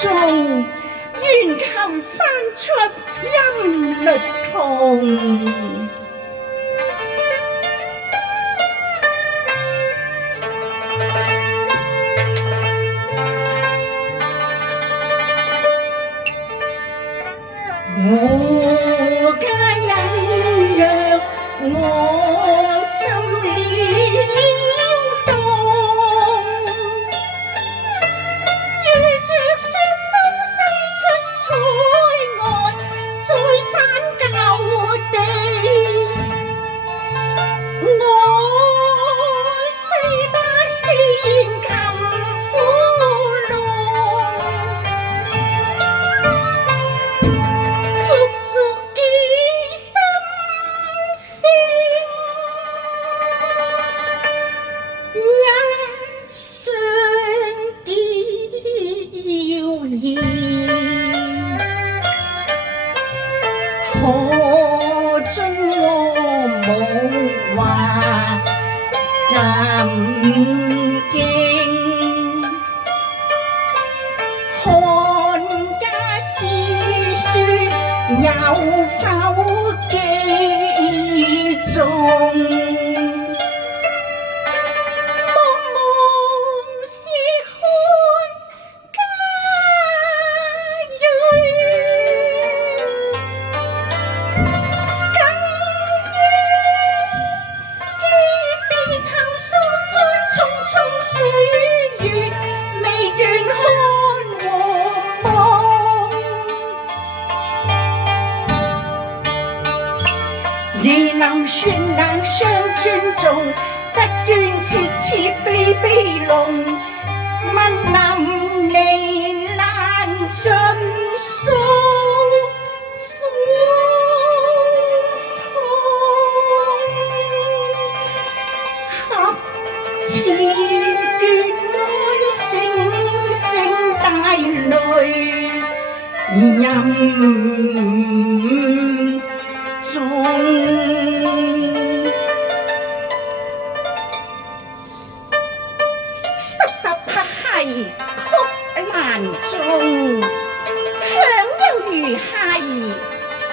中，願琴翻出音律痛。我家隱約我心了動，如着雪風西出海外，再返舊地。我四把線琴苦弄，足足幾心聲，一雙吊兒，可津我無話怎經，看家詩書有否記中？異能絢爛相尊重，不願切切悲悲濃，問臨離難盡訴苦痛，合詞卷哀聲帶淚吟中。曲難中，響幽如係詩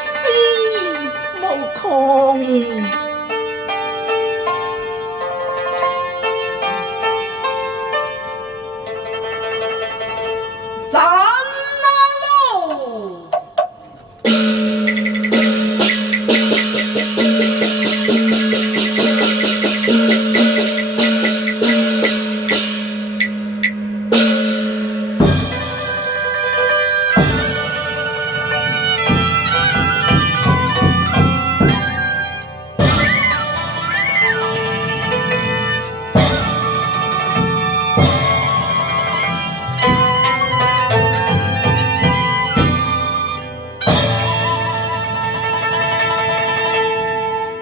無窮。讚啊咯！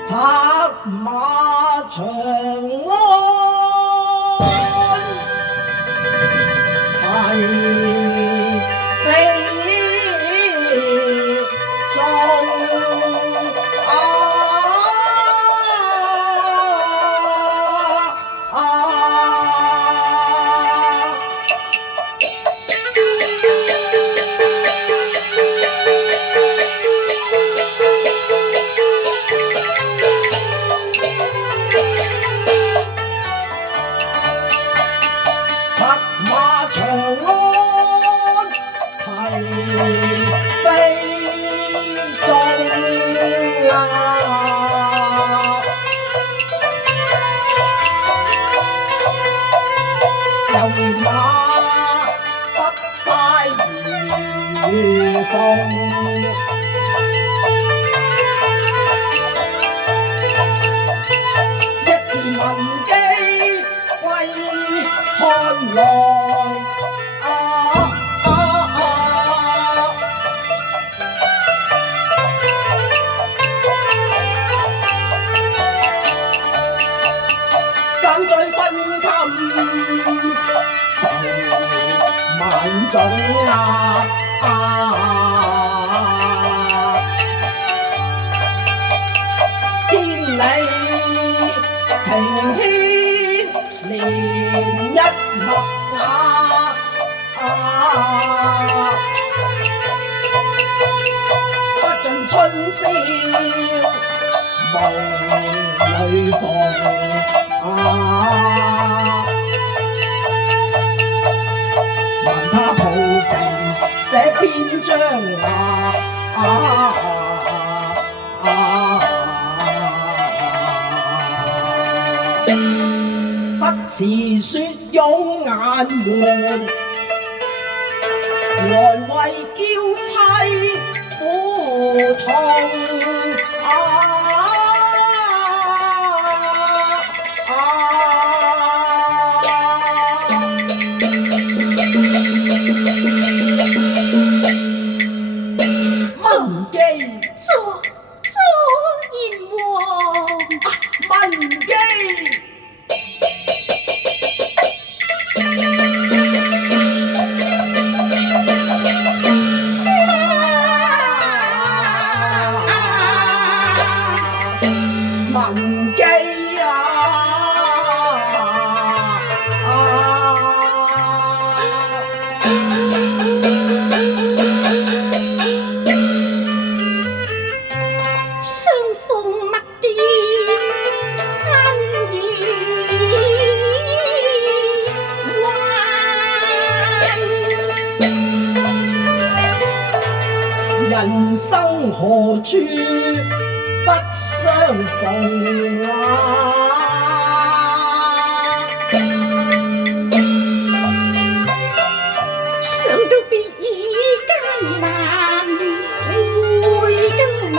策馬長安，題非中看來山在分琴愁萬種千里情牽連一脈女逢問他抱平寫篇章不辭雪擁眼門，來為嬌妻苦痛。文姬，左燕王，文姬。文姬相逢墨點親意還，人生何處不相逢想到別已艱難，會更難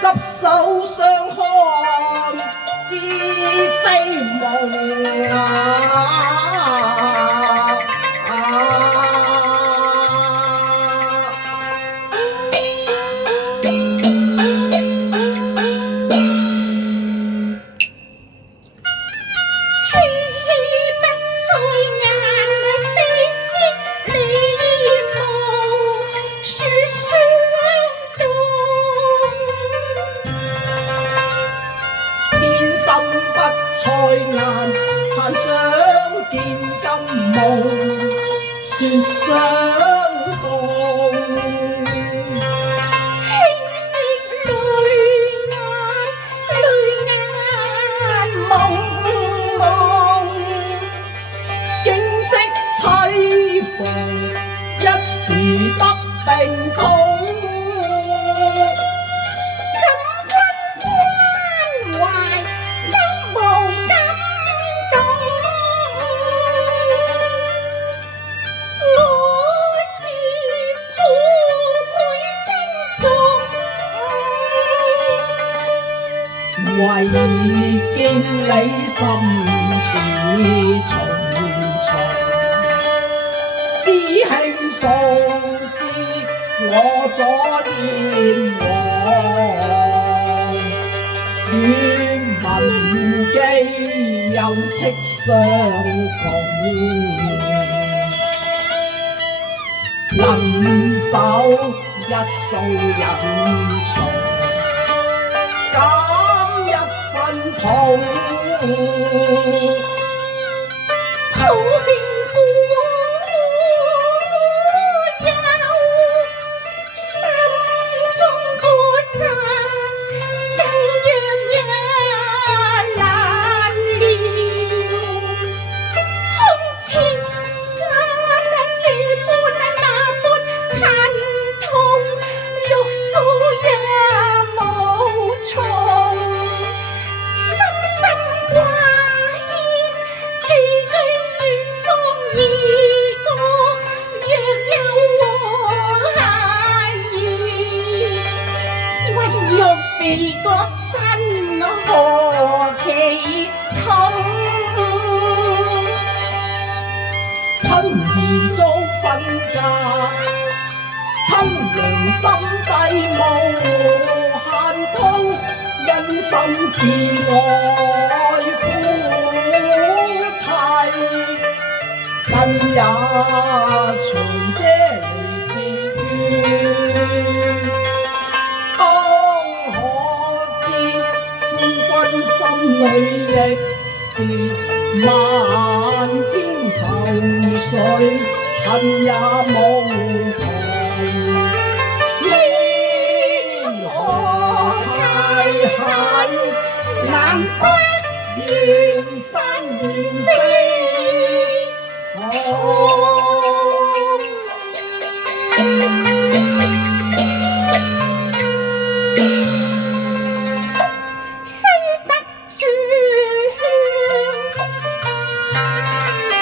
執手相看知非夢盼相見今夢說相共，輕拭淚眼朦朦，景色凄逢一時得定痛。為見你心事重重，只輕訴知我左燕王，與文姬又戚相逢，能否一掃隱藏？痛抱定故友，心中嗰陣更讓人難料。空情間這般那般恨痛，欲訴也無從。掛牽寄居遠方異國，若有和諧意，屈辱被割身何其痛。親兒遭分家，親娘心底無限痛，因心自愛夫妻，更也長嗟離別，當可知夫君心裏亦是萬千愁緒恨也無窮，天河太狠，南北緣分非好。西北轉，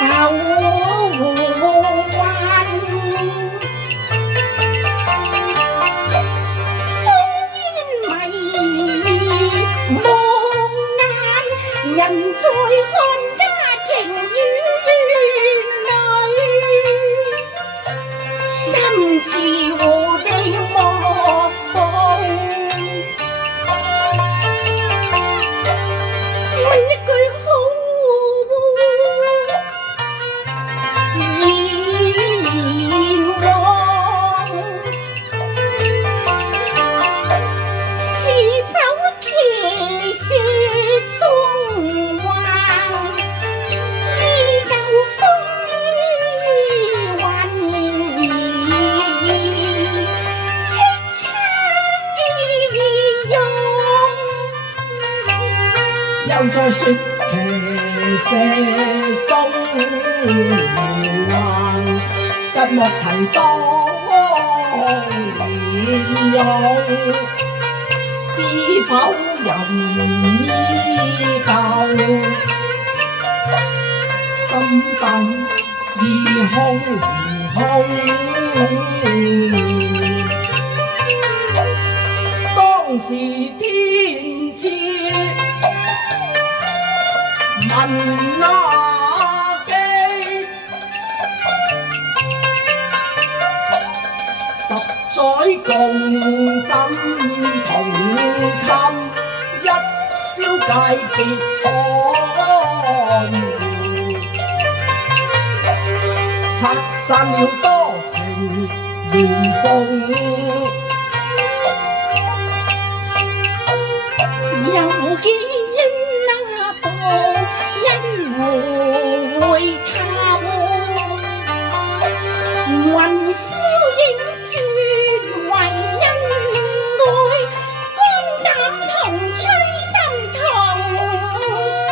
手挽，烽煙迷望眼，人在看家庭院裏，心似湖地莫逢。問一句好，言往，是否騎射縱橫，依舊風雲兒，叱咤義勇。又再說騎射縱橫，吉莫提當年勇，知否人依舊，心底已空空。當時天賜問那記，十載共枕同衾，一朝界別看護，拆散了多情緣縫。又見那步因湖回頭，雲霄映轉為恩愛，肝膽同吹心同碎，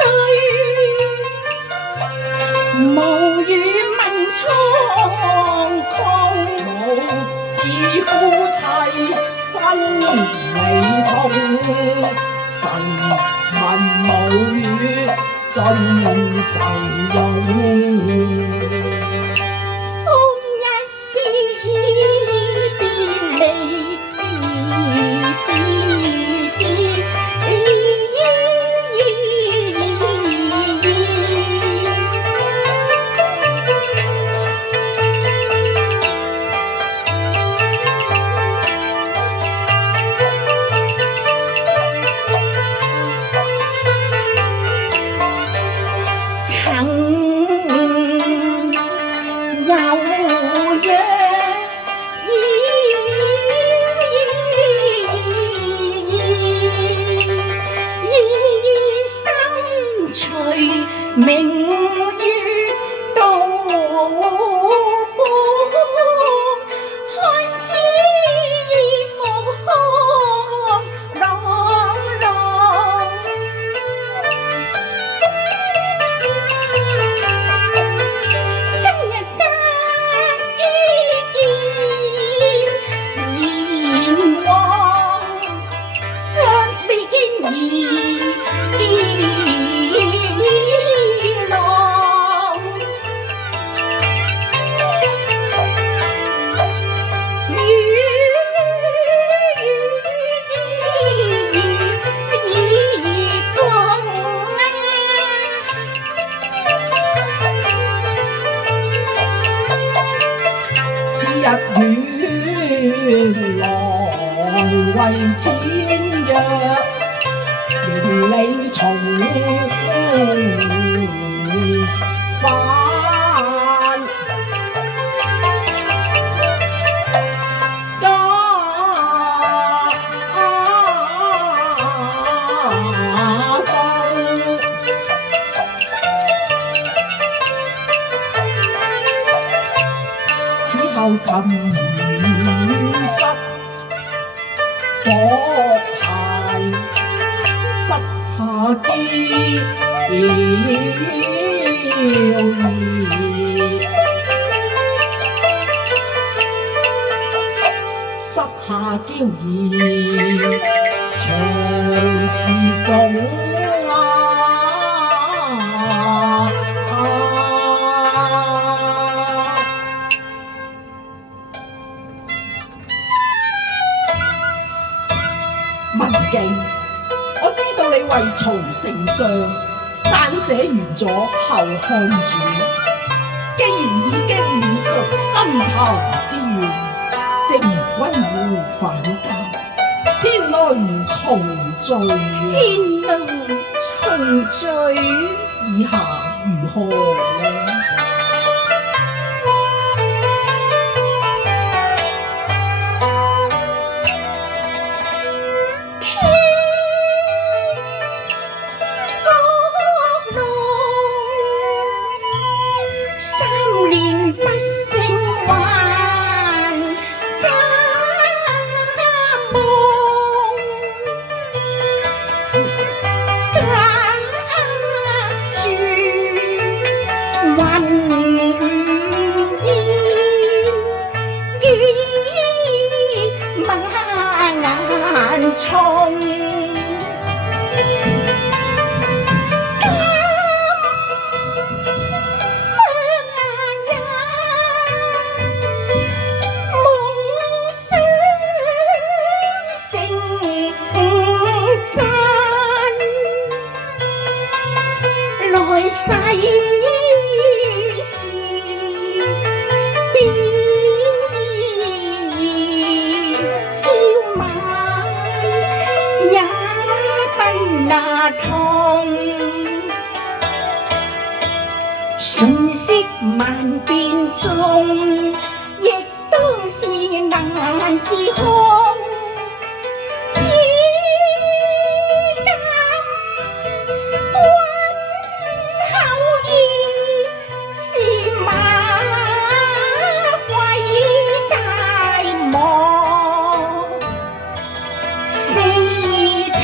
無語問蒼穹。無知夫妻分離痛，神文無語盡愁容。空一別離，別時曾有約，以生隨明月到半，看似復朗朗。今日得意見言往，未見兒郎。此日遠來為簽約，名利重返。家中琴瑟火牌失下機要失下嬌兒長是鳳啊！文記，我知道你為曹丞相撰寫完咗《後漢傳》，既然已經了卻心頭之怨，正如溫戶反家，天倫重聚，天倫重聚，以下如何呢？瞬息萬變中，亦都是難自控。只敢君後意，是馬貴大漠，四體。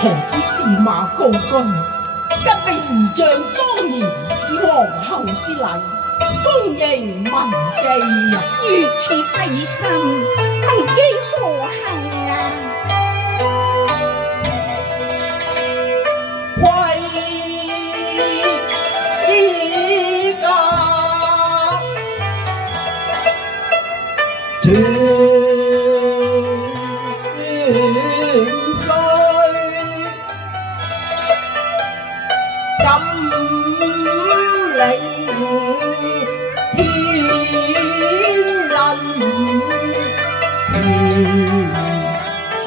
何知司馬高居，更被儀仗莊嚴，以皇后之禮，恭迎文記啊！如此費心，文姬何幸啊？歸家團聚，錦嶺天人如好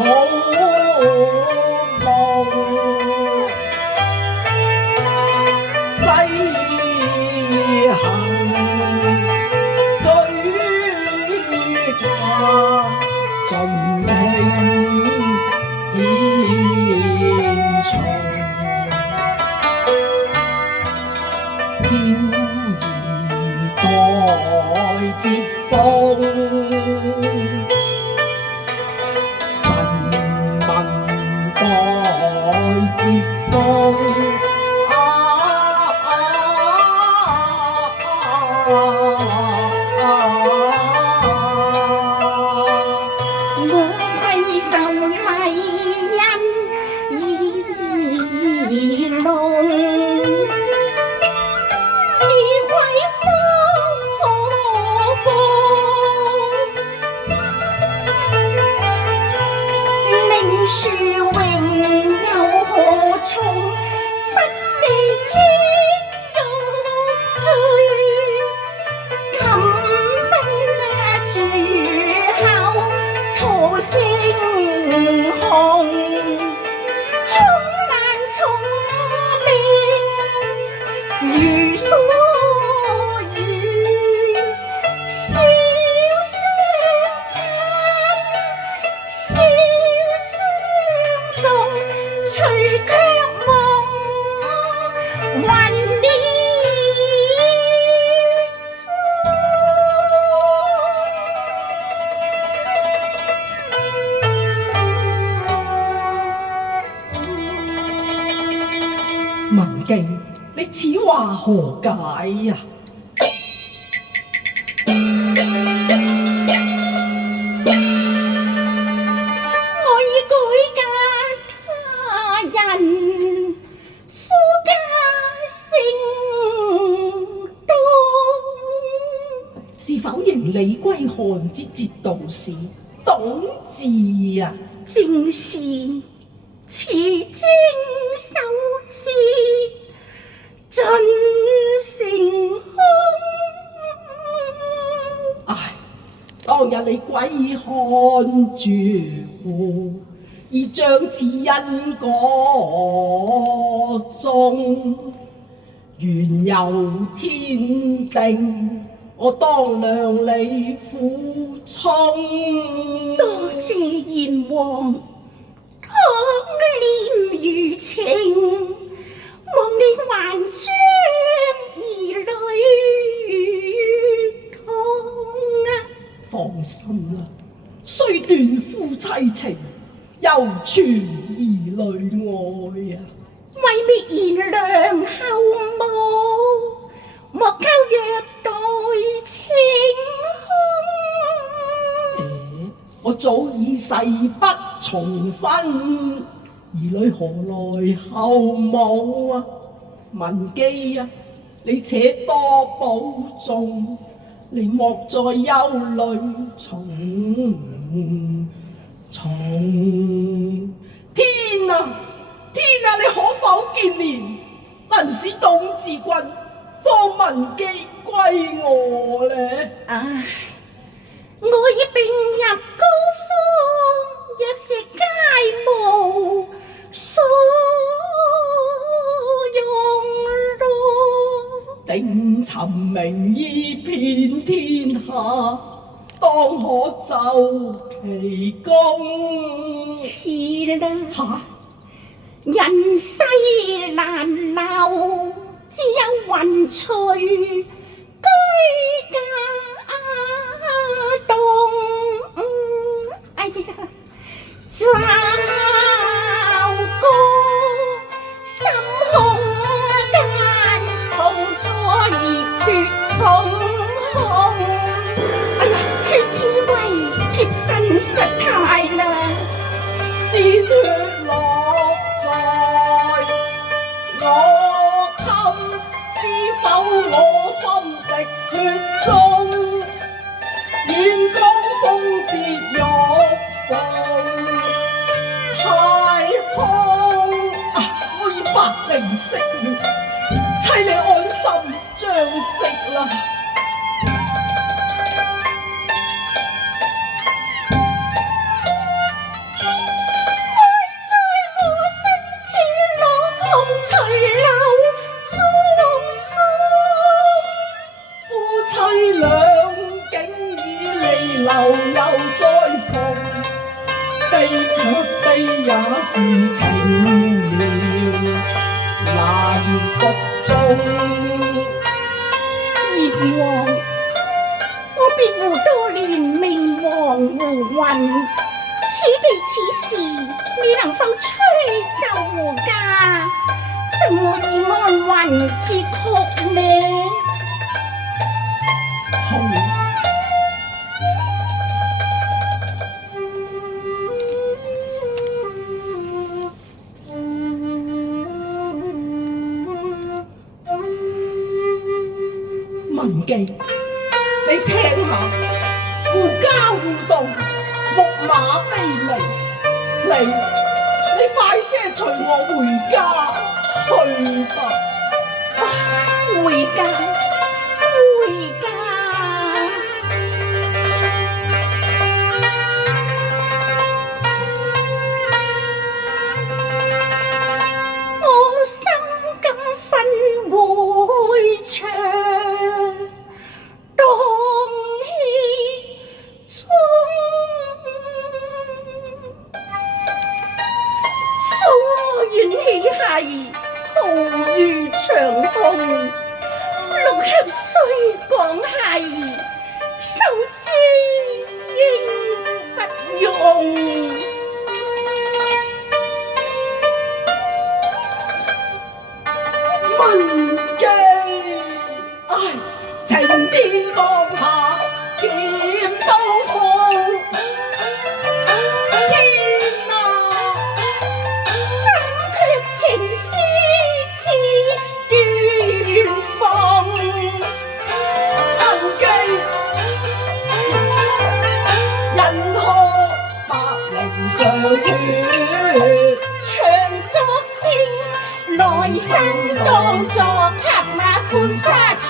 夢，西行對茶盡興現場。飄兒待接風，神文待接風。我揮手禮欣儀龍。樹榮又何從，不地天高追。琴奔住後桃聲紅，空難重面如所願，笑相親。笑此話何解呀？我已改嫁他人，夫家姓東。是否認李歸漢之節度使董治呀？正是持經守節，盡成空。唉，當日你歸漢絕戶，已將此因果終，緣由天定，我當量你苦衷。多謝閻王統念餘情，望你還將兒女痛啊！放心啦，雖斷夫妻情，猶存兒女愛啊！為滅賢良後母，莫教虐待情空。我早已誓不重婚，兒女何來後母啊？文姬啊，你且多保重，你莫再憂慮重。天啊，天啊，你可否見憐，能使董治君放文姬歸我呢？唉，我已病入膏肓，藥石皆無所用咯。定尋名醫遍天下，當可奏其功。是啦，嚇！人世難留，只有雲隨居家東。哎呀，糟糕，心胸間痛咗熱血通紅。哎呀，血此為貼身實太啦。鮮血落在我襟，知否我心滴血中，願江風折玉鳳太空。我已百靈色血，妻你安心將息啦。也是情了難服眾。閻王，我別湖多年明王胡雲，此地此時你能否吹奏胡笳，怎麼以安魂之曲呢？好。文姬，你聽下，狐假互動，木馬悲鳴。你快些隨我回家去吧。回家，回家。我心感分會場。係豪如長空，綠氣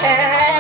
長。